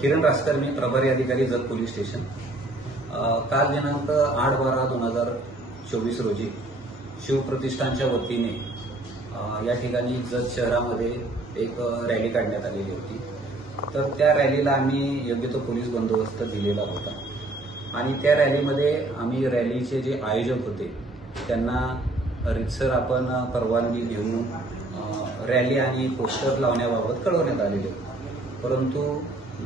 किरण रासकर, मी प्रभारी अधिकारी Jat police station. काल दिनांक 8/12/2024 रोजी शिवप्रतिष्ठानच्या वतीने या ठिकाणी जत शहरामध्ये एक रॅली काढण्यात आलेली होती। तर त्या रॅलीला आम्ही योग्य तो पोलीस बंदोबस्त दिलेला होता आणि त्या रॅलीमध्ये आम्ही रॅलीचे जे आयोजक होते त्यांना रीतसर आपण परवानगी घेऊन रॅली आणि पोस्टर लावण्याबाबत कळवण्यात आलेले, परंतु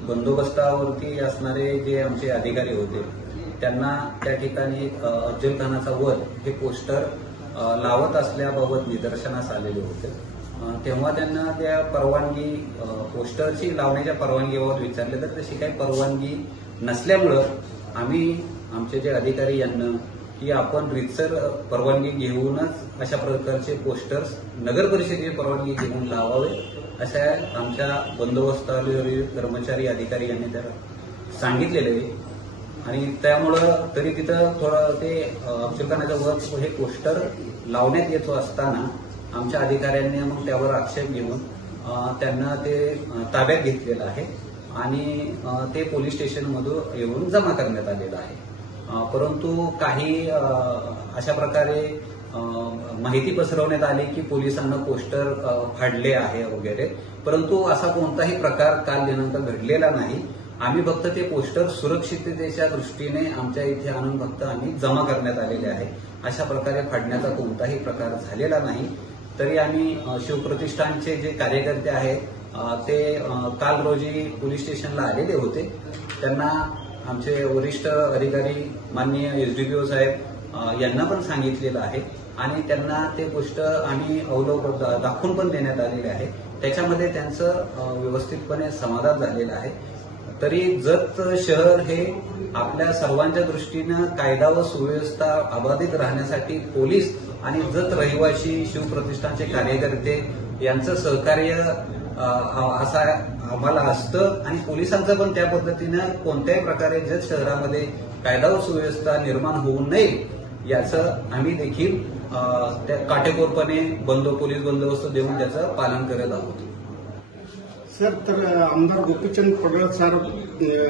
बंदोबस्तावरती असणारे जे आमचे अधिकारी होते त्यांना त्या ठिकाणी अफजल खानाचा वध हे पोस्टर लावत असल्याबाबत निदर्शनास आलेले होते। तेव्हा त्यांना त्या परवानगी पोस्टरची लावण्याच्या परवानगीबाबत विचारले तर तशी काही परवानगी नसल्यामुळं आम्ही आमचे जे अधिकारी यांना की आपण रीतसर परवानगी घेऊनच अशा प्रकारचे पोस्टर्स नगर परिषदेची परवानगी घेऊन लावावे अशा आमच्या बंदोबस्तावरील कर्मचारी अधिकारी यांनी त्याला सांगितलेले आणि त्यामुळं तरी तिथं थोडं ते अफजल खानाच्या वध हे पोस्टर लावण्यात येत असताना आमच्या अधिकाऱ्यांनी मग त्यावर आक्षेप घेऊन त्यांना ते ताब्यात घेतलेलं आहे आणि ते पोलीस स्टेशनमधून येऊन जमा करण्यात आलेलं आहे। परंतु काही अशा प्रकारे माहिती पसरवण्यात आली की पोलिसांना पोस्टर फाडले आहे वगैरे, परंतु असा कोणताही प्रकार काल दिनांक घडलेला नाही। आम्ही फक्त ते पोस्टर सुरक्षिततेच्या दृष्टीने आमच्या इथे आणून फक्त आम्ही जमा करण्यात आलेले आहे। अशा प्रकारे फाडण्याचा कोणताही प्रकार झालेला नाही। तरी आम्ही शिवप्रतिष्ठानचे जे कार्यकर्ते आहेत ते काल रोजी पोलीस स्टेशनला आलेले होते। त्यांना आमचे वरिष्ठ अधिकारी माननीय एसडीपीओ साहेब यांना पण सांगितलेलं आहे आणि त्यांना ते गोष्ट आम्ही दाखवून पण देण्यात आलेले आहे। त्याच्यामध्ये त्यांचं व्यवस्थितपणे समाधान झालेलं आहे। तरी जत शहर हे आपल्या सर्वांच्या दृष्टीनं कायदा व सुव्यवस्था अबाधित राहण्यासाठी पोलीस आणि जत रहिवासी शिवप्रतिष्ठानचे कार्यकर्ते यांचं सहकार्य असा आम्हाला असतं आणि पोलिसांचं पण त्या पद्धतीनं कोणत्याही प्रकारे जत शहरामध्ये कायदा व सुव्यवस्था निर्माण होऊ नये याचं आम्ही देखील काटेकोरपणे पोलीस बंदोबस्त देऊन त्याचं पालन करत आहोत। सर, तर आमदार गोपीचंद पडळकर सर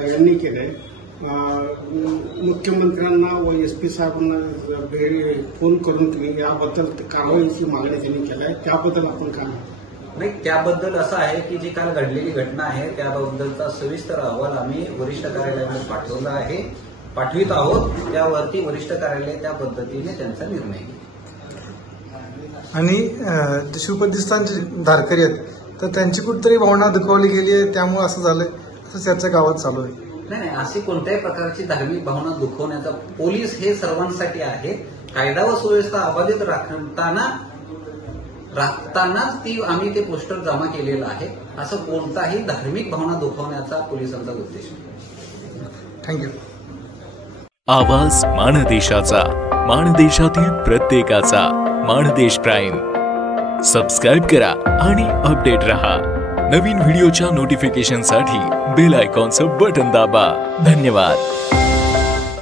यांनी केलंय मुख्यमंत्र्यांना व एसपी साहेबांना फोन करून तुम्ही याबद्दल कारवाईची मागणी त्यांनी केलाय, त्याबद्दल आपण काय? नाही, त्याबद्दल असं आहे की जी काल घडलेली घटना आहे त्याबद्दलचा सविस्तर अहवाल आम्ही वरिष्ठ कार्यालयामध्ये पाठवला आहे, पाठवित आहोत। त्यावरती वरिष्ठ कार्यालय त्या पद्धतीने त्यांचा निर्णय घेईल। आणि शिवप्रतिष्ठानचे धारकरी आहेत तर त्यांची कुठतरी भावना दुखावली गेली आहे, त्यामुळे असं झालंय असं चर्चा गावात चालू आहे। नाही, अशी कोणत्याही प्रकारची धार्मिक भावना दुखवण्याचा पोलीस हे सर्वांसाठी आहे। कायदा व सुव्यवस्था अबाधित राखतानाच ती आम्ही ते पोस्टर जमा केलेलं आहे। असं कोणताही धार्मिक भावना दुखवण्याचा पोलिसांचा उद्देश नाही। थँक्यू। आवाज माणदेशाचा, माणदेशातील प्रत्येकाचा, माणदेश प्राईम। सबस्क्राईब करा आणि अपडेट रहा। नवीन व्हिडिओच्या नोटिफिकेशनसाठी बेल आयकॉनचं बटन दाबा। धन्यवाद।